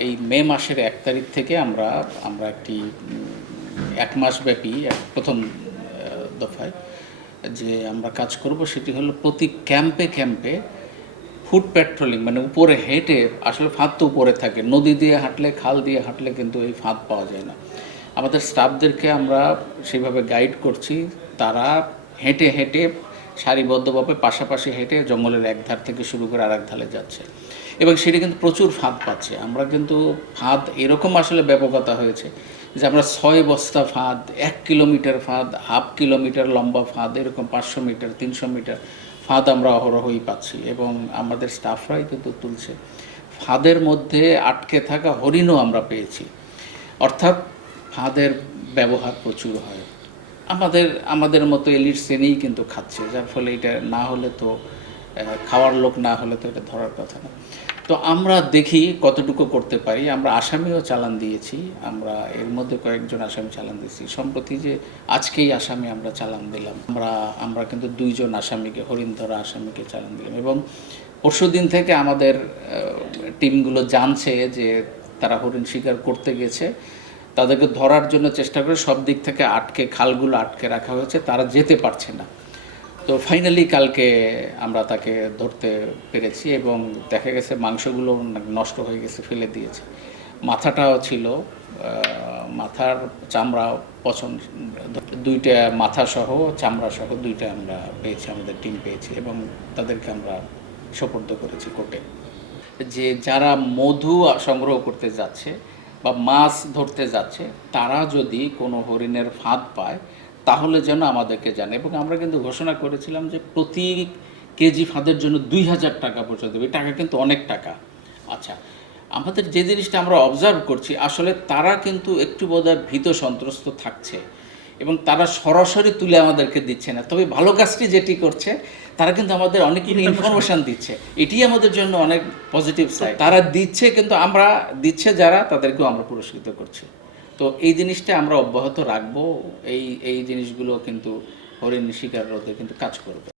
এই মে মাসের 1 তারিখ থেকে আমরা আমরা একটি 1 মাসব্যাপী প্রথম দফায় যে আমরা কাজ করব সেটি হলো প্রতি ক্যাম্পে ক্যাম্পে ফুট পেট্রোলিং, মানে উপরে হেঁটে, আসলে ফাঁদ তো উপরে থাকে, নদী দিয়ে হাঁটলে খাল দিয়ে হাঁটলে কিন্তু এই ফাঁদ পাওয়া যায় না। আমাদের স্টাফদেরকে আমরা সেইভাবে গাইড করছি, তারা হেঁটে হেঁটে সারিবদ্ধভাবে পাশাপাশি হেঁটে জঙ্গলের এক ধার থেকে শুরু করে আর এক ধারে যাচ্ছে, এবং সেটি কিন্তু প্রচুর ফাঁদ পাচ্ছে। আমরা কিন্তু ফাঁদ এরকম আসলে ব্যাপকতা হয়েছে যে আমরা 6 বস্তা ফাঁদ, 1 কিলোমিটার ফাঁদ, হাফ কিলোমিটার লম্বা ফাঁদ, এরকম 500 মিটার 300 মিটার ফাঁদ আমরা অহরহই পাচ্ছি, এবং আমাদের স্টাফরাই কিন্তু তুলছে। ফাঁদের মধ্যে আটকে থাকা হরিণও আমরা পেয়েছি। অর্থাৎ ফাঁদের ব্যবহার প্রচুর হয়। আমাদের আমাদের মতো এলিট শ্রেণীই কিন্তু খাচ্ছে, যার ফলে এটা না হলে তো খাওয়ার লোক না হলে তো এটা ধরার কথা না। তো আমরা দেখি কতটুকু করতে পারি। আমরা আসামিও চালান দিয়েছি, আমরা এর মধ্যে কয়েকজন আসামি চালান দিয়েছি। সম্প্রতি যে আজকেই আসামি আমরা চালান দিলাম, আমরা কিন্তু 2 জন আসামিকে, হরিণ ধরা আসামিকে চালান দিলাম, এবং পরশুদিন থেকে আমাদের টিমগুলো জানছে যে তারা হরিণ শিকার করতে গেছে। তাদেরকে ধরার জন্য চেষ্টা করে সব দিক থেকে খালগুলো আটকে রাখা হয়েছে, তারা যেতে পারছে না। তো ফাইনালি কালকে আমরা তাকে ধরতে পেরেছি, এবং দেখা গেছে মাংসগুলো নষ্ট হয়ে গেছে, ফেলে দিয়েছে। মাথাটাও ছিল, মাথার চামড়া পছন্দ, 2টা মাথা সহ চামড়া সহ 2টা আমরা পেয়েছি, আমাদের টিম পেয়েছি, এবং তাদেরকে আমরা সোপর্দ করেছি কোর্টে। যে যারা মধু সংগ্রহ করতে যাচ্ছে বা মাছ ধরতে যাচ্ছে, তারা যদি কোনো হরিণের ফাঁদ পায় তাহলে যেন আমাদেরকে জানে, এবং আমরা কিন্তু ঘোষণা করেছিলাম যে প্রতি কেজি ফাঁদের জন্য 2000 টাকা পর্যন্ত দেবে। টাকা কিন্তু অনেক টাকা। আচ্ছা, আমাদের যে জিনিসটা আমরা অবজার্ভ করছি, আসলে তারা কিন্তু একটু বোধহয় ভীত সন্ত্রস্ত থাকছে, এবং তারা সরাসরি তুলে আমাদেরকে দিচ্ছে না। তবে ভালো কাজটি যেটি করছে, তারা কিন্তু আমাদের অনেক ইনফরমেশান দিচ্ছে। এটি আমাদের জন্য অনেক পজিটিভ সাইড। তারা দিচ্ছে, কিন্তু আমরা দিচ্ছে যারা, তাদেরকেও আমরা পুরস্কৃত করছি। তো এই জিনিসটা আমরা অব্যাহত রাখবো। এই এই জিনিসগুলো কিন্তু হরিণ শিকার রোধে কিন্তু কাজ করবে।